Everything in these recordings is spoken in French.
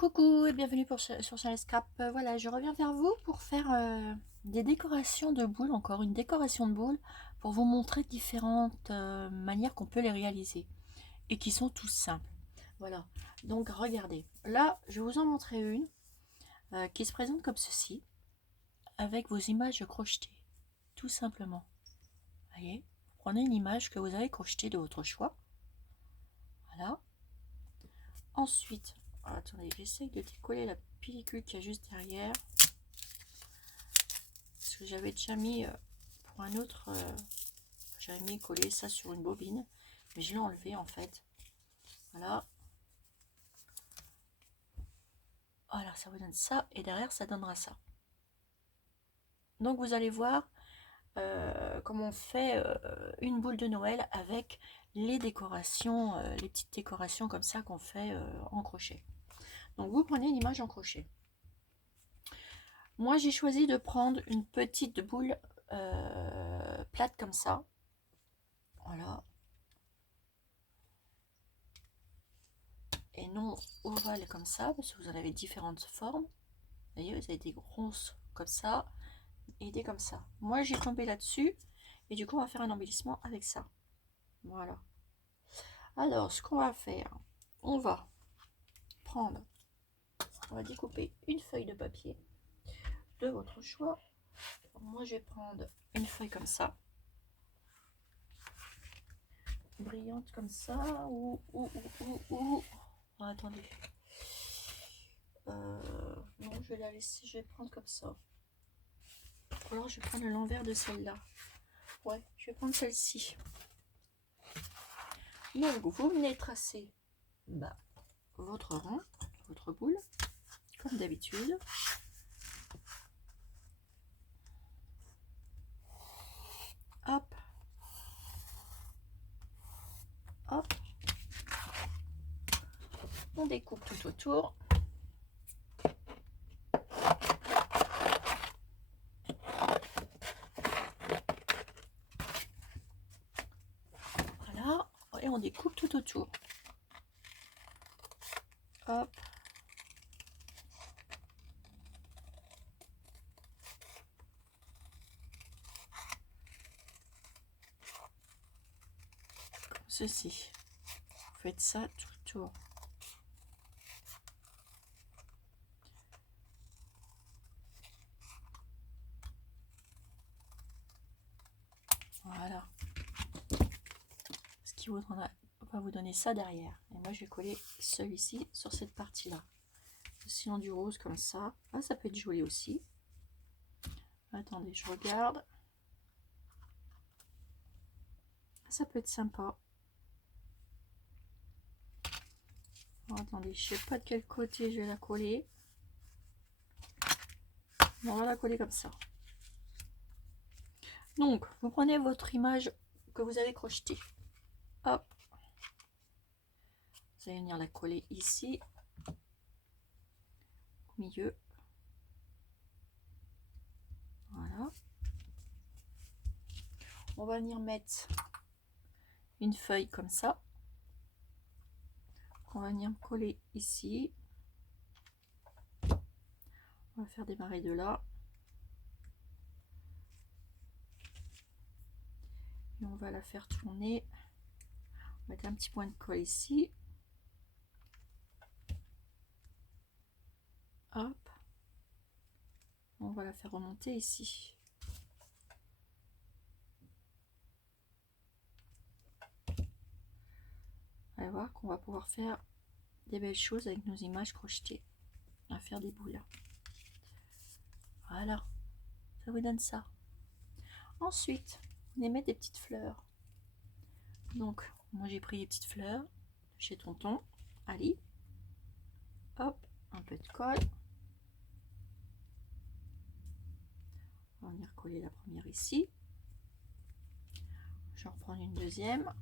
Coucou et bienvenue sur Chanel Scrap. Voilà, je reviens vers vous pour faire des décorations de boules, encore une décoration de boules, pour vous montrer différentes manières qu'on peut les réaliser et qui sont tout simples. Voilà, donc regardez, là je vais vous en montrer une qui se présente comme ceci, avec vos images crochetées, tout simplement. Voyez, vous prenez une image que vous avez crochetée de votre choix. Voilà. Ensuite, attendez, j'essaye de décoller la pellicule qui est juste derrière. Parce que j'avais déjà mis pour un autre, j'avais mis coller ça sur une bobine, mais je l'ai enlevé en fait. Voilà. Voilà, ça vous donne ça, et derrière ça donnera ça. Donc vous allez voir comment on fait une boule de Noël avec les décorations, les petites décorations comme ça qu'on fait en crochet. Donc vous prenez une image en crochet. Moi j'ai choisi de prendre une petite boule plate comme ça. Voilà. Et non ovale comme ça, parce que vous en avez différentes formes. Vous voyez, vous avez des grosses comme ça et des comme ça. Moi j'ai tombé là-dessus et du coup on va faire un embellissement avec ça. Voilà. Alors ce qu'on va faire, on va prendre, on va découper une feuille de papier de votre choix. Moi je vais prendre une feuille comme ça, brillante comme ça, ou oh, attendez. Non, je vais la laisser, je vais prendre comme ça. Alors je vais prendre l'envers de celle-là. Ouais, je vais prendre celle-ci. Donc vous venez tracer votre rond, votre boule, comme d'habitude. Hop, hop. On découpe tout autour. Voilà, et on découpe tout autour. Hop. Comme ceci. Vous faites ça tout le tour. Voilà. Ce qui va vous donner ça derrière. Et moi je vais coller celui-ci sur cette partie-là. Sinon du rose comme ça. Ah, ça peut être joli aussi. Attendez, je regarde. Ça peut être sympa. Oh, attendez, je sais pas de quel côté je vais la coller. On va la coller comme ça. Donc, vous prenez votre image que vous avez crochetée. Hop. Vous allez venir la coller ici, au milieu. Voilà. On va venir mettre une feuille comme ça. On va venir coller ici. On va faire démarrer de là. Et on va la faire tourner. On va mettre un petit point de colle ici. Hop. On va la faire remonter ici. Vous allez voir qu'on va pouvoir faire des belles choses avec nos images crochetées. On va faire des boules. Voilà. Ça vous donne ça. Ensuite, on émet des petites fleurs. Donc, moi j'ai pris les petites fleurs chez Tonton Ali. Hop, un peu de colle. On va venir coller la première ici. Je vais reprendre une deuxième.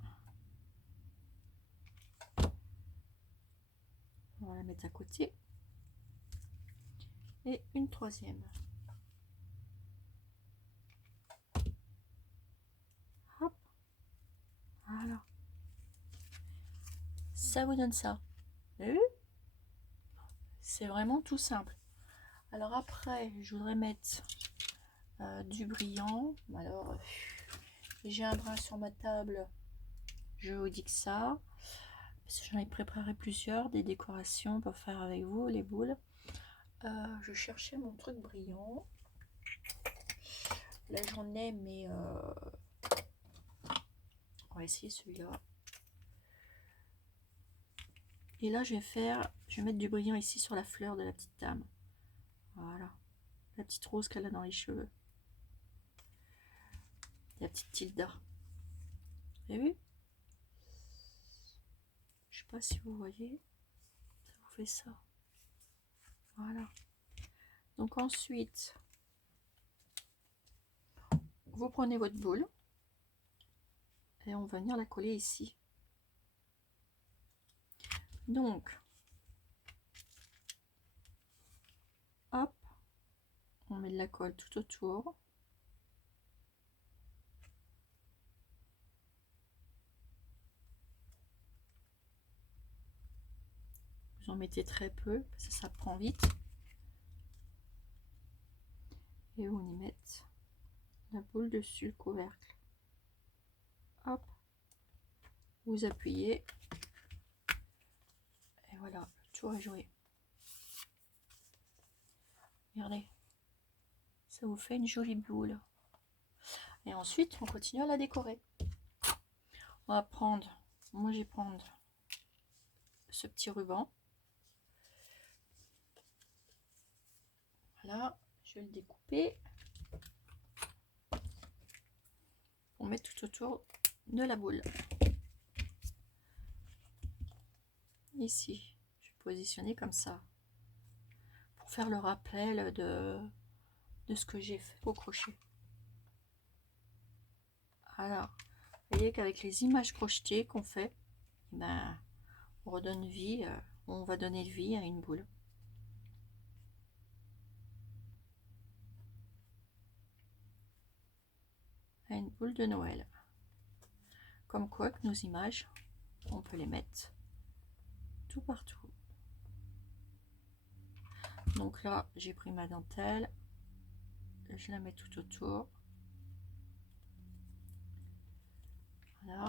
On va la mettre à côté. Et une troisième. Hop. Voilà. Ça vous donne ça. C'est vraiment tout simple. Alors après, je voudrais mettre du brillant. Alors, j'ai un brin sur ma table. Je vous dis que ça. Parce que j'en ai préparé plusieurs, des décorations pour faire avec vous, les boules. Je cherchais mon truc brillant. Là, j'en ai, mais on va essayer celui-là. Et là, je vais mettre du brillant ici sur la fleur de la petite dame. Voilà. La petite rose qu'elle a dans les cheveux. La petite Tilda. Vous avez vu? Je sais pas si vous voyez. Ça vous fait ça. Voilà. Donc ensuite, vous prenez votre boule. Et on va venir la coller ici. Donc, hop, on met de la colle tout autour. Vous en mettez très peu, parce que ça prend vite. Et on y met la boule dessus, le couvercle. Hop, vous appuyez. Et voilà, le tour est joué. Regardez, ça vous fait une jolie boule. Et ensuite, on continue à la décorer. On va prendre, moi je vais prendre ce petit ruban. Voilà, je vais le découper. On met tout autour de la boule. Ici, je vais positionner comme ça. Pour faire le rappel de ce que j'ai fait au crochet. Alors, vous voyez qu'avec les images crochetées qu'on fait, ben, on redonne vie, on va donner vie à une boule. À une boule de Noël. Comme quoi que nos images, on peut les mettre tout partout. Donc là, j'ai pris ma dentelle, je la mets tout autour. Voilà.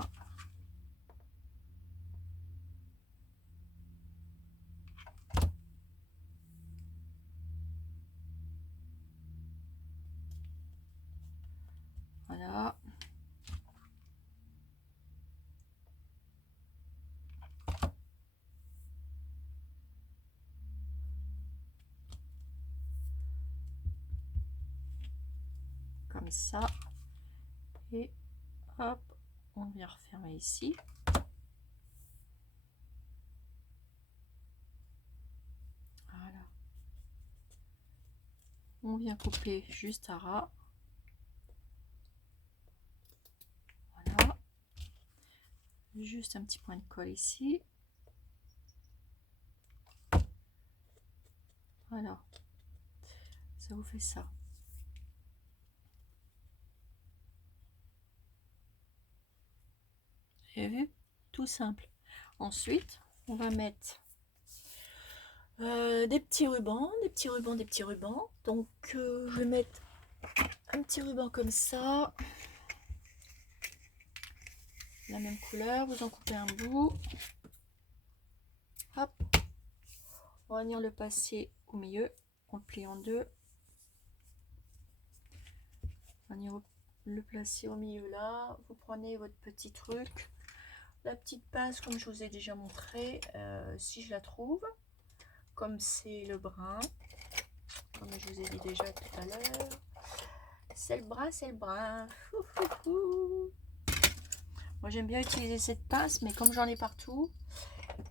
Voilà. Comme ça. Et hop, on vient refermer ici. Voilà. On vient couper juste à ras. Voilà. Juste un petit point de colle ici. Voilà. Ça vous fait ça. Vous avez vu? Tout simple. Ensuite, on va mettre des petits rubans, des petits rubans, des petits rubans. Donc, je vais mettre un petit ruban comme ça. La même couleur. Vous en coupez un bout. Hop. On va venir le passer au milieu. On le plie en deux. On va venir le placer au milieu là. Vous prenez votre petit truc. La petite pince, comme je vous ai déjà montré, si je la trouve. Comme c'est le brun. Comme je vous ai dit déjà tout à l'heure. C'est le brun, c'est le brun. Moi j'aime bien utiliser cette pince, mais comme j'en ai partout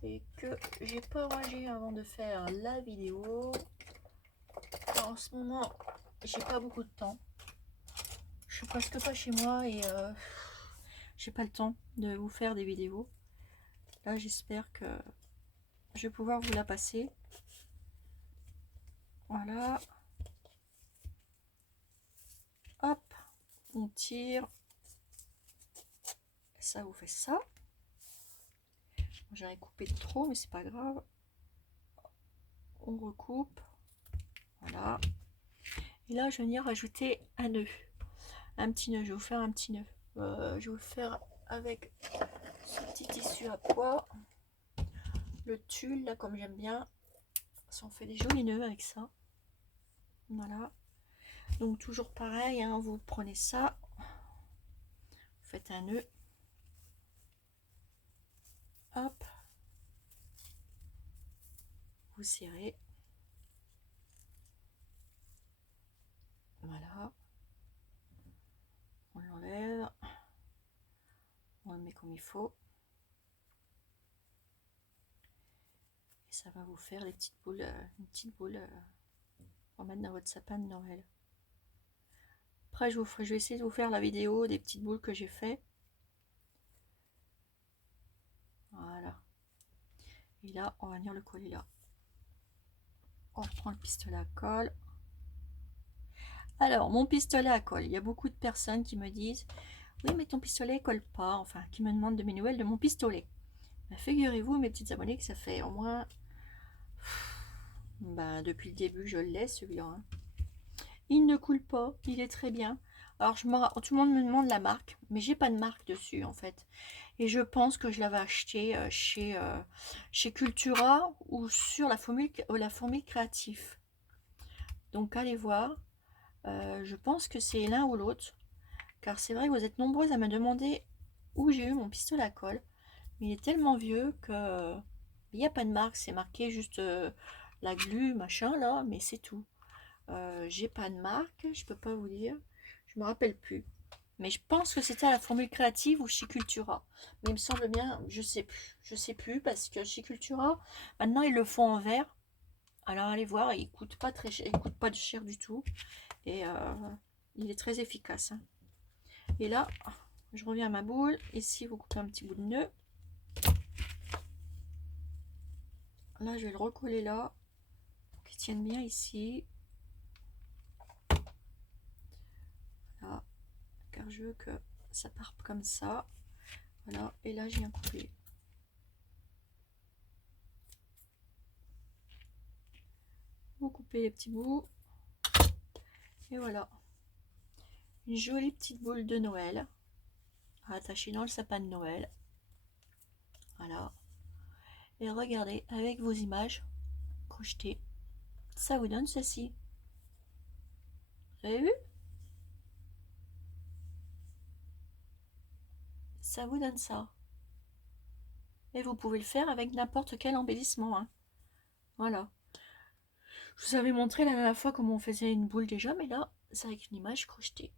et que j'ai pas rangé avant de faire la vidéo, en ce moment j'ai pas beaucoup de temps. Je suis presque pas chez moi et j'ai pas le temps de vous faire des vidéos. Là j'espère que je vais pouvoir vous la passer. Voilà. Hop, on tire. Ça vous fait ça. J'en ai coupé trop, mais c'est pas grave. on recoupe. Voilà. Et là, je vais venir rajouter un nœud. Un petit nœud. Je vais vous faire un petit nœud. Je vais vous le faire avec ce petit tissu à pois. Le tulle, là, comme j'aime bien. On fait des jolis nœuds avec ça. Voilà. Donc, toujours pareil, hein, vous prenez ça. Vous faites un nœud. Hop. Vous serrez. Voilà. On l'enlève. On le met comme il faut. Et ça va vous faire des petites boules, une petite boule pour mettre dans votre sapin de Noël. Après, je vais essayer de vous faire la vidéo des petites boules que j'ai fait. Voilà. Et là, on va venir le coller là. On reprend le pistolet à colle. Alors, mon pistolet à colle, il y a beaucoup de personnes qui me disent « Oui, mais ton pistolet colle pas », enfin, qui me demandent de mes nouvelles de mon pistolet. Ben, figurez-vous, mes petites abonnées, que ça fait au moins... depuis le début, je l'ai, celui-là. Hein. Il ne coule pas, il est très bien. Alors, tout le monde me demande la marque, mais j'ai pas de marque dessus, en fait. Et je pense que je l'avais acheté chez Cultura ou sur la Fourmi Créatif. Donc, allez voir. Je pense que c'est l'un ou l'autre. Car c'est vrai que vous êtes nombreuses à me demander où j'ai eu mon pistolet à colle. Mais il est tellement vieux que il n'y a pas de marque. C'est marqué juste la glu, machin, là, mais c'est tout. J'ai pas de marque, je peux pas vous dire. Je me rappelle plus. Mais je pense que c'était à la Formule Créative ou chez Cultura. Mais il me semble bien, je sais plus. Je sais plus parce que chez Cultura, maintenant ils le font en verre. Alors allez voir, il coûte pas très cher, il coûte pas cher du tout. Et il est très efficace. Hein. Et là, je reviens à ma boule. Ici, vous coupez un petit bout de nœud. Là, je vais le recoller là. Pour qu'il tienne bien ici. Voilà. Car je veux que ça parte comme ça. Voilà. Et là, j'ai un coupé. Vous coupez les petits bouts. Et voilà. Une jolie petite boule de Noël. À attacher dans le sapin de Noël. Voilà. Et regardez, avec vos images crochetées, ça vous donne ceci. Vous avez vu? Ça vous donne ça. Et vous pouvez le faire avec n'importe quel embellissement. Hein. Voilà. Je vous avais montré la dernière fois comment on faisait une boule déjà, mais là, c'est avec une image crochetée.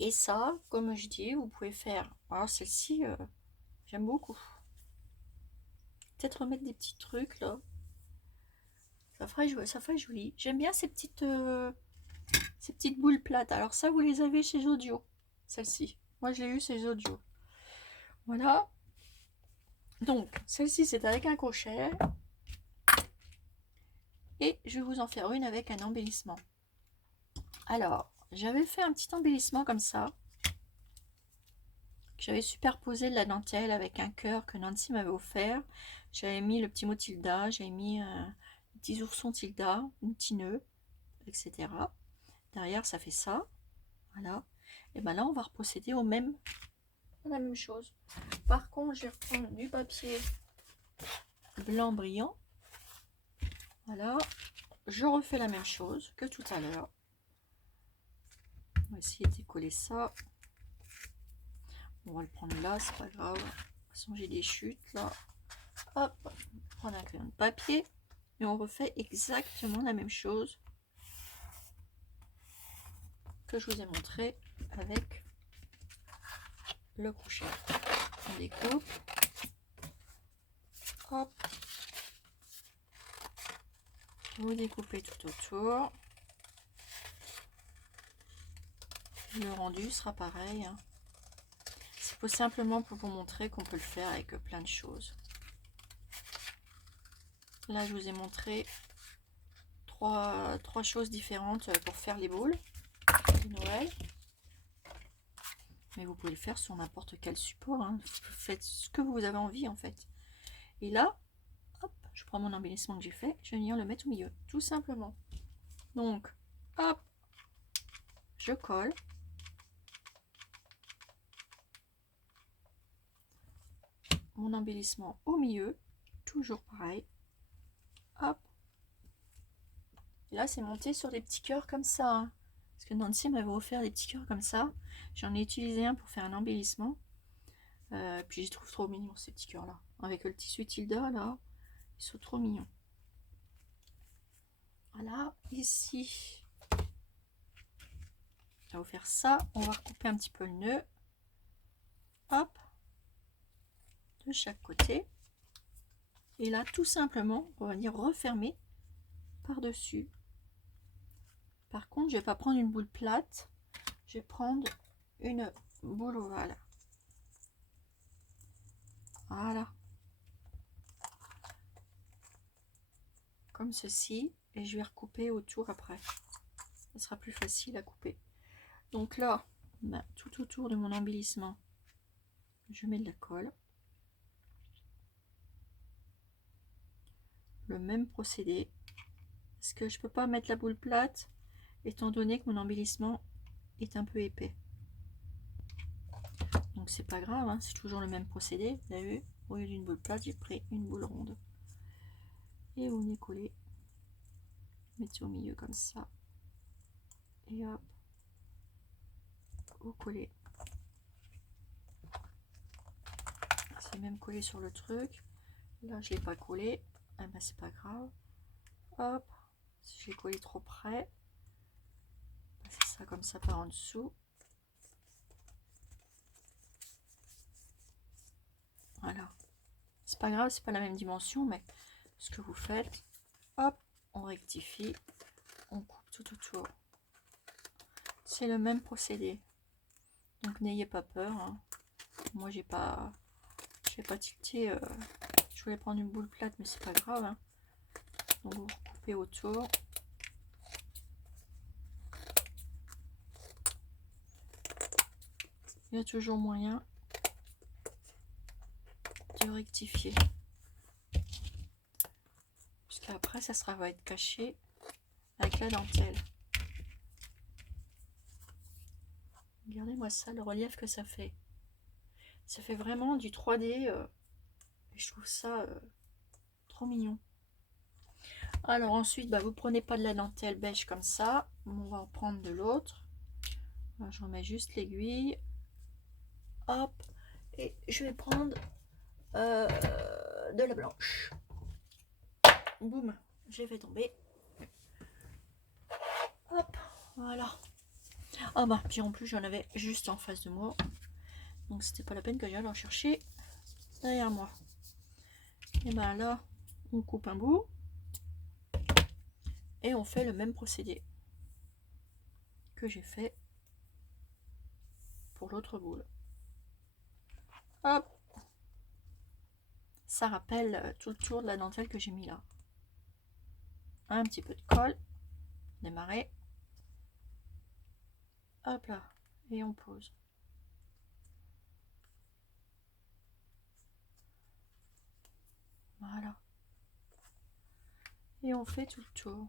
Et ça, comme je dis, vous pouvez faire... Alors celle-ci, j'aime beaucoup. Peut-être remettre des petits trucs, là. Ça ferait joli. J'aime bien ces petites boules plates. Alors ça, vous les avez chez Audio. Celle-ci. Moi, je l'ai eu chez Audio. Voilà. Donc, celle-ci, c'est avec un crochet. Et je vais vous en faire une avec un embellissement. Alors, j'avais fait un petit embellissement comme ça. J'avais superposé de la dentelle avec un cœur que Nancy m'avait offert. J'avais mis le petit mot Tilda, j'avais mis un petit ourson Tilda, un petit nœud, etc. Derrière, ça fait ça. Voilà. Et bien là, on va procéder à la même chose. Par contre, je vais reprendre du papier blanc brillant. Voilà. Je refais la même chose que tout à l'heure. On va essayer de décoller ça. On va le prendre là, c'est pas grave. De toute façon, j'ai des chutes là. Hop, on prend un crayon de papier et on refait exactement la même chose que je vous ai montré avec le crochet. On découpe. Hop. Vous découpez tout autour. Le rendu sera pareil. Hein. C'est simplement pour vous montrer qu'on peut le faire avec plein de choses. Là, je vous ai montré trois choses différentes pour faire les boules de Noël. Mais vous pouvez le faire sur n'importe quel support. Hein. Faites ce que vous avez envie en fait. Et là, hop, je prends mon embellissement que j'ai fait, je vais venir le mettre au milieu, tout simplement. Donc, hop, je colle. Mon embellissement au milieu, toujours pareil. Hop. Et là, c'est monté sur des petits cœurs comme ça. Hein. Parce que Nancy m'avait offert des petits cœurs comme ça. J'en ai utilisé un pour faire un embellissement. Puis je trouve trop mignons ces petits cœurs là. Avec le tissu Tilda là, ils sont trop mignons. Voilà, ici. On va faire ça. On va recouper un petit peu le nœud. Hop. De chaque côté. Et là, tout simplement, on va venir refermer par-dessus. Par contre, je vais pas prendre une boule plate. Je vais prendre une boule ovale. Voilà. Comme ceci. Et je vais recouper autour après. Ça sera plus facile à couper. Donc là, ben, tout autour de mon embellissement, je mets de la colle. Le même procédé. Parce que je peux pas mettre la boule plate, étant donné que mon embellissement est un peu épais. Donc c'est pas grave, hein, c'est toujours le même procédé. Vous avez vu, au lieu d'une boule plate, j'ai pris une boule ronde. Et vous venez coller. Mettez au milieu comme ça. Et hop. Vous collez. C'est même collé sur le truc. Là, je l'ai pas collé. Eh ben, c'est pas grave. Hop. Si je l'ai collé trop près, c'est ça comme ça par en dessous. Voilà. C'est pas grave, c'est pas la même dimension, mais ce que vous faites, hop, on rectifie, on coupe tout autour. C'est le même procédé. Donc n'ayez pas peur. Hein. Moi j'ai pas tilté. Je voulais prendre une boule plate, mais c'est pas grave. Hein. Donc vous recoupez autour. Il y a toujours moyen de rectifier. Puisqu'après ça va être caché avec la dentelle. Regardez-moi ça, le relief que ça fait. Ça fait vraiment du 3D. Et je trouve ça trop mignon. Alors ensuite, bah, vous prenez pas de la dentelle beige comme ça. On va en prendre de l'autre. Je remets juste l'aiguille. Hop. Et je vais prendre de la blanche. Boum. J'ai fait tomber. Hop. Voilà. Ah bah, puis en plus, j'en avais juste en face de moi. Donc c'était pas la peine que j'aille en chercher derrière moi. Et ben là, on coupe un bout. Et on fait le même procédé que j'ai fait pour l'autre boule. Hop. Ça rappelle tout le tour de la dentelle que j'ai mis là. Un petit peu de colle. Démarrer. Hop là. Et on pose. Voilà. Et on fait tout le tour.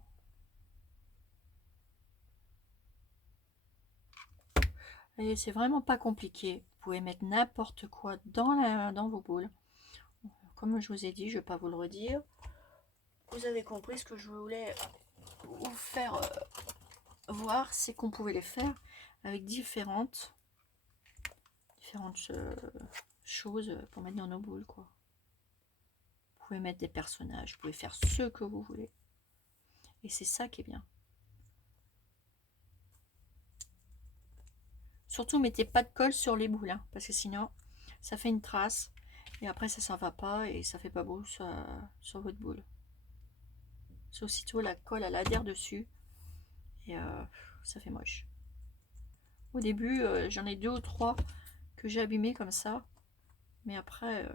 Et c'est vraiment pas compliqué. Vous pouvez mettre n'importe quoi dans vos boules. Comme je vous ai dit, je ne vais pas vous le redire. Vous avez compris ce que je voulais vous faire voir, c'est qu'on pouvait les faire avec différentes choses pour mettre dans nos boules, quoi. Vous pouvez mettre des personnages, vous pouvez faire ce que vous voulez. Et c'est ça qui est bien. Surtout, mettez pas de colle sur les boules, hein, parce que sinon, ça fait une trace. Et après, ça s'en va pas et ça fait pas beau sur votre boule. C'est aussitôt la colle, elle adhère dessus. Et ça fait moche. Au début, j'en ai 2 ou 3 que j'ai abîmé comme ça. Mais après,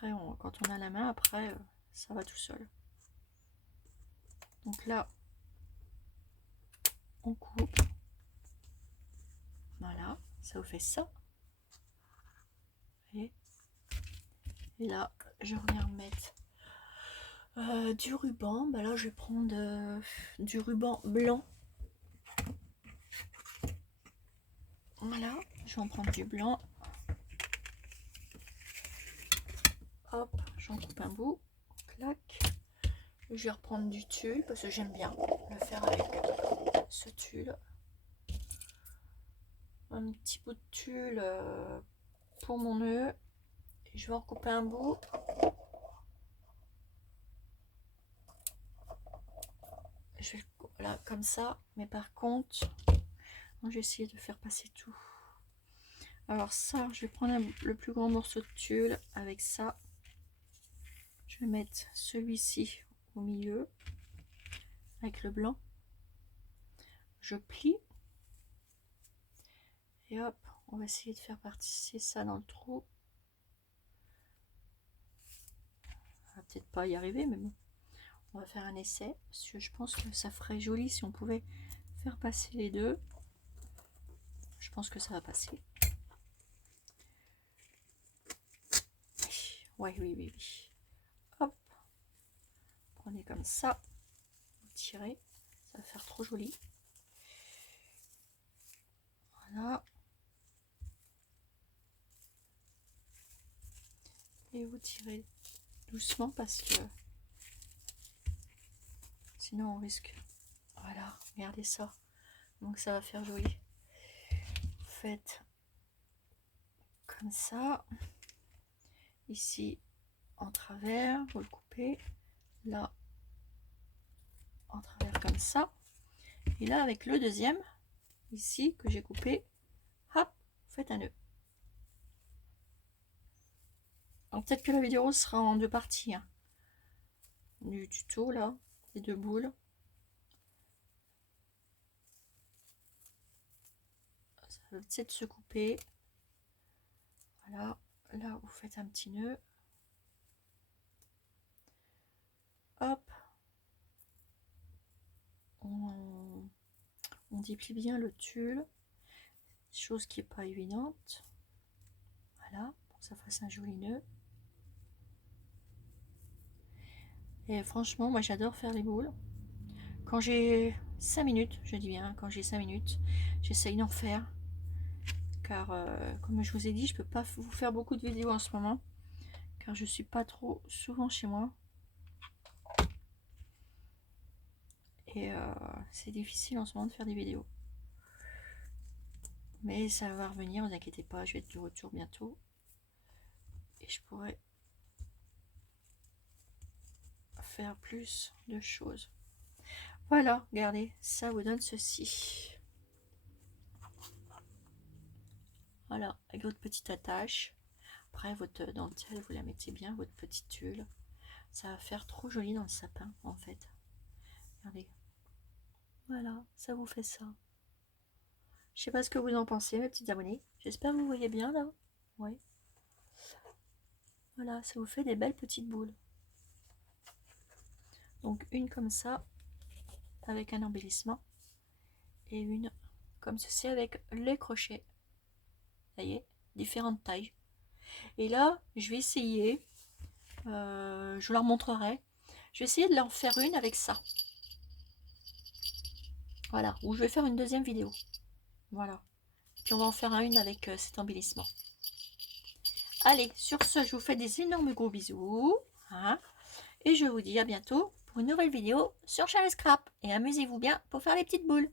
quand on a la main, après, ça va tout seul. Donc là, on coupe. Voilà, ça vous fait ça. Et là, je reviens mettre Du ruban, bah là je vais prendre du ruban blanc. Voilà, je vais en prendre du blanc. Hop, j'en coupe un bout. Clac. Je vais reprendre du tulle parce que j'aime bien le faire avec ce tulle. Un petit bout de tulle pour mon nœud. Je vais en couper un bout. Je vais, voilà, comme ça. Mais par contre, je vais essayer de faire passer tout. Alors ça, je vais prendre le plus grand morceau de tulle avec ça. Je vais mettre celui-ci au milieu avec le blanc. Je plie. Et hop, on va essayer de faire passer ça dans le trou. On va peut-être pas y arriver, mais bon. On va faire un essai, parce que je pense que ça ferait joli si on pouvait faire passer les deux. Je pense que ça va passer. Ouais, oui. Hop. Prenez comme ça. Tirez. Ça va faire trop joli. Voilà. Et vous tirez doucement parce que sinon on risque. Voilà, regardez ça. Donc ça va faire joli. Vous faites comme ça. Ici en travers, vous le coupez. Là en travers comme ça. Et là avec le deuxième, ici que j'ai coupé, hop, vous faites un nœud. Alors peut-être que la vidéo sera en deux parties. Hein. Du tuto là, les deux boules. Ça va peut-être se couper. Voilà, là vous faites un petit nœud. Hop. On déplie bien le tulle. Chose qui n'est pas évidente. Voilà, pour que ça fasse un joli nœud. Et franchement, moi j'adore faire les boules. Quand j'ai 5 minutes, je dis bien, quand j'ai 5 minutes, j'essaye d'en faire. Car comme je vous ai dit, je peux pas vous faire beaucoup de vidéos en ce moment. Car je suis pas trop souvent chez moi. Et c'est difficile en ce moment de faire des vidéos. Mais ça va revenir, ne vous inquiétez pas, je vais être de retour bientôt. Et je pourrai faire plus de choses. Voilà, regardez, ça vous donne ceci. Voilà, avec votre petite attache. Après, votre dentelle, vous la mettez bien, votre petite tulle. Ça va faire trop joli dans le sapin, en fait. Regardez. Voilà, ça vous fait ça. Je sais pas ce que vous en pensez, mes petits abonnés. J'espère que vous voyez bien, là. Oui. Voilà, ça vous fait des belles petites boules. Donc, une comme ça, avec un embellissement. Et une comme ceci, avec les crochets. Vous voyez, différentes tailles. Et là, je vais essayer, je vous leur montrerai. Je vais essayer de leur faire une avec ça. Voilà, ou je vais faire une deuxième vidéo. Voilà. Puis on va en faire une avec cet embellissement. Allez, sur ce, je vous fais des énormes gros bisous. Hein, et je vous dis à bientôt pour une nouvelle vidéo sur Charles Scrap. Et amusez-vous bien pour faire les petites boules.